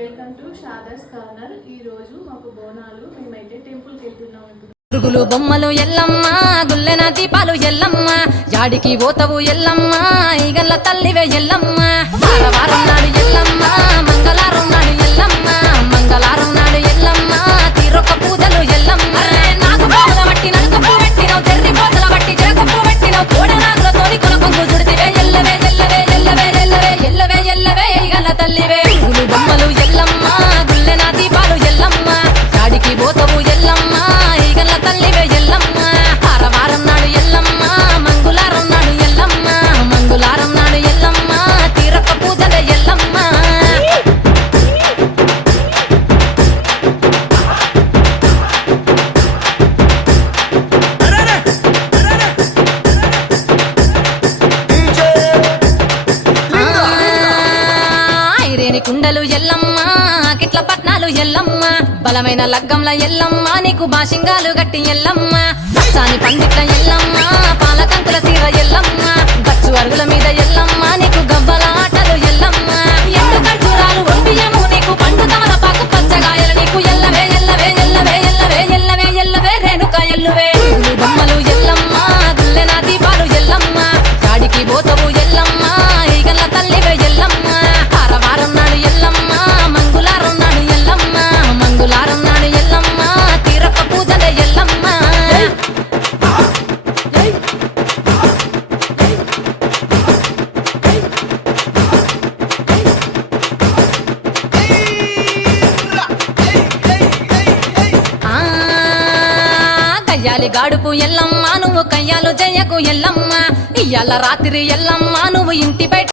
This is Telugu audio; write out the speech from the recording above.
Welcome to షాదర్స్ corner. ఈ రోజు మాకు బోనాలు, మేమైతే టెంపుల్ కి వెళ్తున్నాం. పురుగులు బొమ్మలు ఎల్లమ్మ, గుల్లెన దీపాలు ఎల్లమ్మ, జాడికి పోతవు ఎల్లమ్మ, ఈగల్ల తల్లివే ఎల్లమ్మ. వారం నాడు ఎల్లమ్మ, మంగళారం నాడు ఎల్లమ్మ, మంగళారం నాడు ఎల్లమ్మ, తీరొక్క పూజలు ఎల్లమ్మ. నాకు పూల బట్టి నడుకప్పు పెట్టినవు, చెర్రి పోతల బట్టి జరకప్పు పెట్టినవు, కోడనాగులతోని కొనకొంగు చుడితివే ఎల్లవే ఎల్లవే ఎల్లవే ఎల్లవే ఎల్లవే ఎల్లవే ఈగల్ల తల్లివే. పురుగులు బొమ్మలు ఎల్లమ్మ, గుల్లెన దీపాలు ఎల్లమ్మ, జాడికి పోతవు ఎల్లమ్మ, ఈగల్ల తల్లివే ఎల్లమ్మ. వారం నాడు ఎల్లమ్మ, మంగళారం నాడు ఎల్లమ్మ, మంగళారం నాడు ఎల్లమ్మ, తీరొక్క పూజలే ఎల్లమ్మ. ఐరేని కుండలు ఎల్లమ్మ, కిట్ల పట్నాలు ఎల్లమ్మ, బలమైన లగ్గంల ఎల్లమ్మ, నీకు బాషింగాలు గట్టి ఎల్లమ్మ. పచ్చాని పందిట్ల ఎల్లమ్మ, పాలకంకుల సీర ఎల్లమ్మ, గచ్చు అరుగుల మీద ఎల్లమ్మ, నీకు గవ్వల ఆటలు ఎల్లమ్మ. ఎండు ఖర్జూరాలు ఒంటియము, నీకు పండు తమలపాకు పచ్చగాయలు, నీకు ఎల్లవే ఎల్లవే ఎల్లవే ఎల్లవే ఎల్లవే ఎల్లవే రేణుక ఎల్లువే. పురుగులు బొమ్మలు ఎల్లమ్మ, గుల్లెన దీపాలు ఎల్లమ్మ, జాడికి పోతవు ఎల్లమ్మ, ఈగల్ల తల్లివే ఎల్లమ్మ. వారం నాడు ఎల్లమ్మ, మంగళారం నాడు ఎల్లమ్మ, మంగళారం నాడు ఎల్లమ్మ, తీరొక్క పూజలే ఎల్లమ్మ. కయ్యాలి గాడుపు ఎల్లమ్మ, నువ్వు కయ్యాలు జయ్యకు ఎల్లమ్మ, ఇయ్యాల రాత్రి ఎల్లమ్మ, నువ్వు ఇంటి బయట